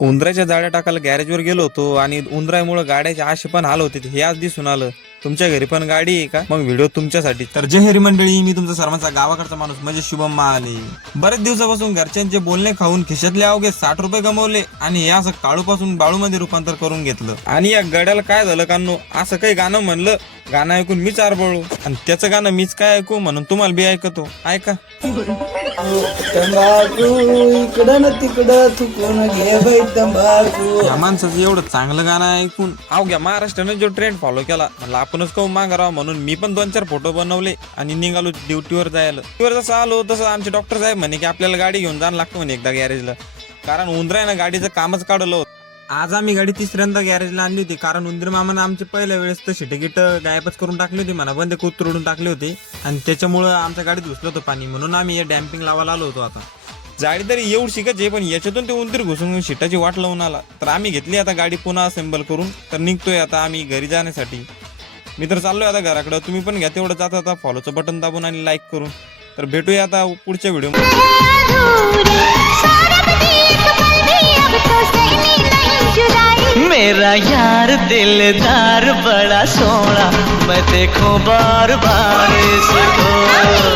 उंदराच्या जाळ्या टाकायला गॅरेजवर गेलो होतो आणि उंदरामुळे गाड्याचे आशे पण हाल होते हे आज दिसून आलं. तुमच्या घरी पण गाडी आहे का? मग व्हिडिओ तुमच्यासाठी. तर जय हरी मंडळी मी तुमचा सर्वांचा गावाकडचा माणूस म्हणजे शुभम महाले बरेच दिवसापासून घरच्यांचे बोलणे खाऊन खिशातले अवघे साठ रुपये गमावले आणि हे असं काळूपासून बाळूमध्ये रूपांतर करून घेतलं. आणि या गड्याला काय झालं कानो असं काही गाणं म्हणलं गाणं ऐकून मीच आरबळू. आणि त्याचं गाणं मीच काय ऐकू म्हणून तुम्हाला बी ऐकतो. ऐका. इकडं न तिकडं थुकून घे माणसाचं एवढं चांगलं गाणं ऐकून अवघ्या महाराष्ट्राने जो ट्रेंड फॉलो केला म्हणलं आपणच कहून मागारावं म्हणून मी पण दोन चार फोटो बनवले आणि निघालो ड्युटीवर जायला. ड्युटीवर जसं आलो तसं आमचे डॉक्टर साहेब म्हणे की आपल्याला गाडी घेऊन जाणं लागतं म्हणे एकदा गॅरेजला कारण उंदरायनं गाडीचं कामच काढलं होतं. आज आम्ही गाडी तिसऱ्यांदा गॅरेजला आणली होती. कारण उंदीर मामानं आमचे पहिल्या वेळेस तशी तिकीट गायबच करून टाकली होती. म्हणा बंद कुत्रोडून टाकली होती. आणि त्याच्यामुळं आमच्या गाडीत घुसलं होतं पाणी. म्हणून आम्ही हे डॅम्पिंग लावायला आलो होतो आता. जाडी तरी येऊ शिकायचे पण याच्यातून ते उंदीर घुसून शिटाची वाट लावून आला. तर आम्ही घेतली आता गाडी पुन्हा असेंबल करून. तर निघतोय आता आम्ही घरी जाण्यासाठी. मी तर चाललोय आता घराकडं. तुम्ही पण घ्या तेवढं जाता आता फॉलोचं बटन दाबून आणि लाईक करून. तर भेटूया आता पुढच्या व्हिडिओ मेरा यार दिलदार बड़ा सोना मैं देखो बार बार इसको